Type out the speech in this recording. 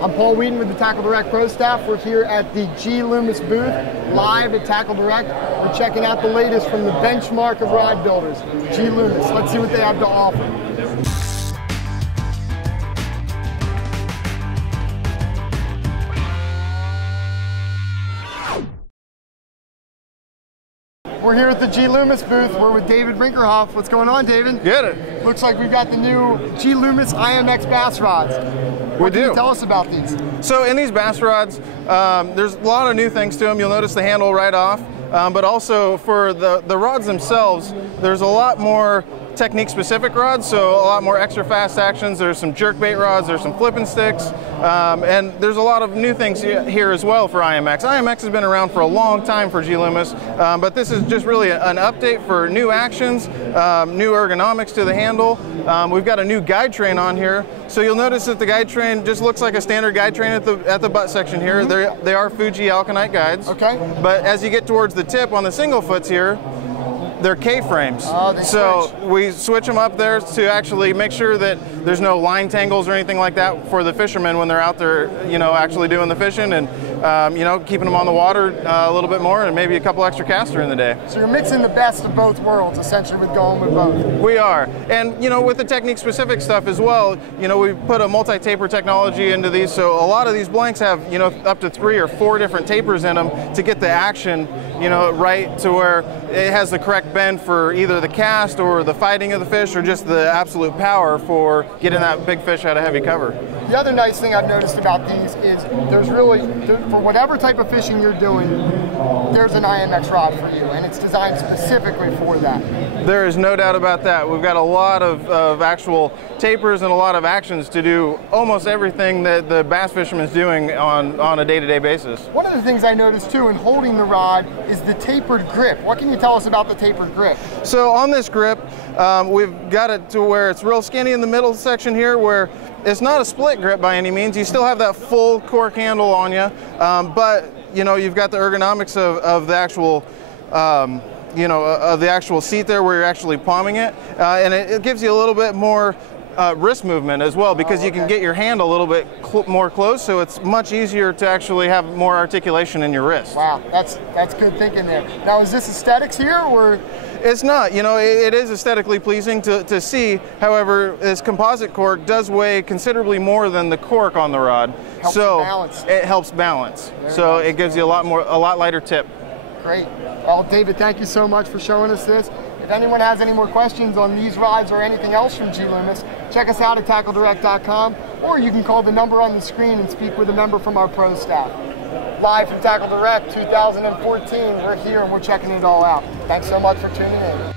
I'm Paul Wheaton with the TackleDirect Pro staff. We're here at the G-Loomis booth, live at TackleDirect. We're checking out the latest from the benchmark of rod builders, G-Loomis. Let's see what they have to offer. We're here at the G-Loomis booth. We're with David Brinkerhoff. What's going on, David? Good. Looks like we've got the new G-Loomis IMX Bass Rods. What can you tell us about these? So in these bass rods, there's a lot of new things to them. You'll notice the handle right off, but also for the rods themselves, there's a lot more technique-specific rods, so a lot more extra fast actions. There's some jerkbait rods, there's some flipping sticks, and there's a lot of new things here as well for IMX. IMX has been around for a long time for G-Loomis, but this is just really an update for new actions, new ergonomics to the handle. We've got a new guide train on here, so you'll notice that the guide train just looks like a standard guide train at the butt section here. They are Fuji Alkanite guides. Okay. But as you get towards the tip on the single foots here, they're K-frames. So we switch them up there to actually make sure that there's no line tangles or anything like that for the fishermen when they're out there, actually doing the fishing and, keeping them on the water a little bit more and maybe a couple extra casts during the day. So you're mixing the best of both worlds, essentially, with going with both. We are. And, with the technique-specific stuff as well, we put a multi-taper technology into these, so a lot of these blanks have, up to 3 or 4 different tapers in them to get the action, right to where it has the correct bend for either the cast or the fighting of the fish or just the absolute power for getting that big fish out of heavy cover. The other nice thing I've noticed about these is for whatever type of fishing you're doing, there's an IMX rod for you, and it's designed specifically for that. There is no doubt about that. We've got a lot of actual tapers and a lot of actions to do almost everything that the bass fisherman's doing on a day-to-day basis. One of the things I noticed too in holding the rod is the tapered grip. What can you tell us about the tapered grip? So on this grip, we've got it to where it's real skinny in the middle section here, where it's not a split grip by any means. You still have that full cork handle on you, but you've got the ergonomics of the actual of the actual seat there where you're actually palming it, and it gives you a little bit more wrist movement as well, because you can get your hand a little bit more close, so it's much easier to actually have more articulation in your wrist. Wow, that's good thinking there. Now, is this aesthetics here, or? It's not. It is aesthetically pleasing to see. However, this composite cork does weigh considerably more than the cork on the rod, it helps balance. So it gives you a lot lighter tip. Great. Well, David, thank you so much for showing us this. If anyone has any more questions on these rods or anything else from G-Loomis, check us out at TackleDirect.com, or you can call the number on the screen and speak with a member from our pro staff. Live from TackleDirect 2014, we're here and we're checking it all out. Thanks so much for tuning in.